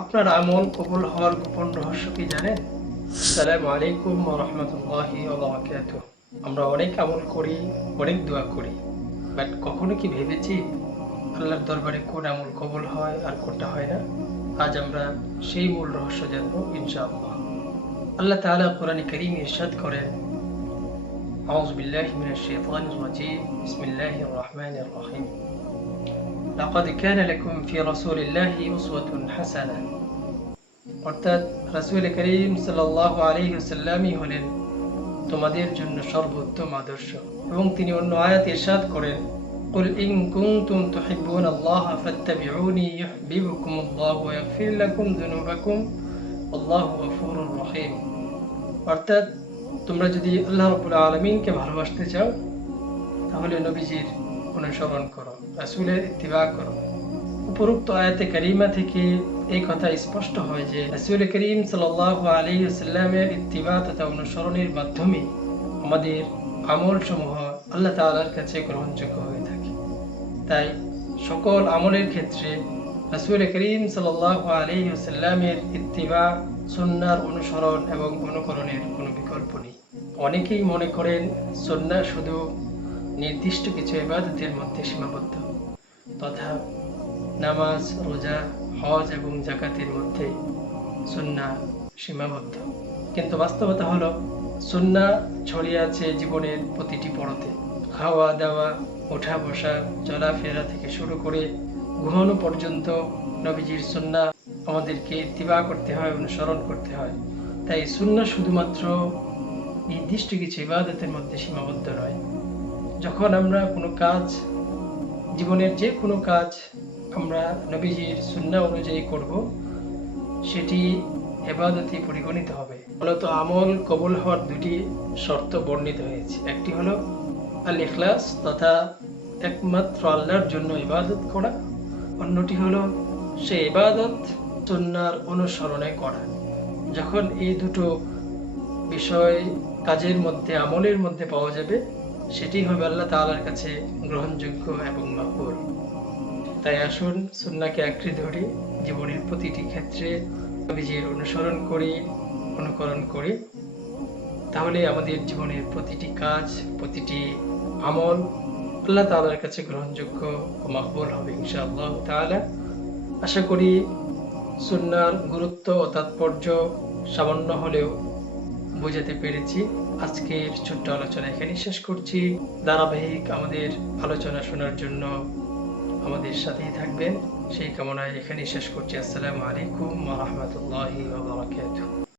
আপনার আমল কবুল হওয়ার গোপন রহস্য কি জানেন? সালাম আলাইকুম রহমতুল্লাহি আমরা অনেক আমল করি, অনেক দোয়া করি, বাট কখনো কি ভেবেছি আল্লাহর দরবারে কোন আমল কবুল হয় আর কোনটা হয় না? আজ আমরা সেই মূল রহস্য জানব, ইনশাআল্লাহ। আল্লাহ তাআলা কোরআনে কারীম ইরশাদ করেন, আউযু বিল্লাহি মিনাশ শাইতানির রাজীম, বিসমিল্লাহির রহমানির রহিম। لقد كان لكم في رسول الله أسوة حسنة অর্থাৎ রাসূল করিম সাল্লাল্লাহু আলাইহি ওয়াসাল্লামই হলেন তোমাদের জন্য সর্বোত্তম আদর্শ এবং তিনি অন্য আয়াত ইরশাদ করেন قل إن كنتم تحبون الله فاتبعوني يحببكم الله ويغفر لكم ذنوبكم والله غفور رحيم অর্থাৎ তোমরা যদি আল্লাহ রাব্বুল আলামিনকে ভালোবাসতে চাও তাহলে নবীজির অনুসরণ করো রাসূলের ইত্তিবা করো। উপরোক্ত আয়াতে কারিমা থেকে এই কথা স্পষ্ট হয় যে রাসূল করিম সাল্লাল্লাহু আলাইহি ওয়াসাল্লামের ইত্তিবা তথা অনুসরণের মাধ্যমে আমাদের আমল সমূহ আল্লাহ তাআলার কাছে গ্রহণযোগ্য হয়ে থাকে। তাই সকল আমলের ক্ষেত্রে রাসূল করিম সাল্লাল্লাহু আলাইহি ওয়াসাল্লামের ইত্তিবা, সুন্নার অনুসরণ এবং অনুকরণের কোনো বিকল্প নেই। অনেকেই মনে করেন সুন্নাহ শুধু নির্দিষ্ট কিছু ইবাদতের মধ্যে সীমাবদ্ধ। তথা নামাজ, রোজা, হজ এবং জাকাতের মধ্যে সুন্না সীমাবদ্ধ। কিন্তু বাস্তবতা হলো, সুন্না ছড়িয়ে আছে জীবনের প্রতিটি পড়তে। খাওয়া, দাওয়া, ওঠা, বসা, চলাফেরা থেকে শুরু করে ঘুমানো পর্যন্ত নবীজির সুন্না আমাদেরকে ইত্তিবা করতে হয়, অনুসরণ করতে হয়। তাই সুন্না শুধুমাত্র নির্দিষ্ট কিছু ইবাদতের মধ্যে সীমাবদ্ধ নয়। যখন আমরা কোনো কাজ জীবনের যে কোনো কাজ আমরা নবীজির সুন্না অনুযায়ী করব, সেটি এবাদতে পরিগণিত হবে। মূলত আমল কবুল হওয়ার দুটি শর্ত বর্ণিত হয়েছে। একটি হলো আল ইখলাস তথা একমাত্র আল্লাহর জন্য ইবাদত করা। অন্যটি হলো সে ইবাদত সুন্নার অনুসরণে করা। যখন এই দুটো বিষয় কাজের মধ্যে, আমলের মধ্যে পাওয়া যাবে সেটি হবে আল্লাহ তাআলার কাছে গ্রহণযোগ্য এবং মকবুল। তাই আসুন সুন্নাকে আঁকড়ে ধরি, জীবনের প্রতিটি ক্ষেত্রে নবীজির অনুসরণ করি, অনুকরণ করি। তাহলে আমাদের জীবনের প্রতিটি কাজ, প্রতিটি আমল আল্লাহ তাআলার কাছে গ্রহণযোগ্য ও মকবুল হবে ইনশাআল্লাহ তাআলা। আশা করি সুন্নার গুরুত্ব ও তাৎপর্য সামান্য হলেও বোঝাতে পেরেছি। আজকের ছোট্ট আলোচনা এখানে শেষ করছি। ধারাবাহিক আমাদের আলোচনা শোনার জন্য আমাদের সাথেই থাকবেন। সেই কামনায় এখানেই শেষ করছি। আসসালামু আলাইকুম ওয়া বারাকাতুহু।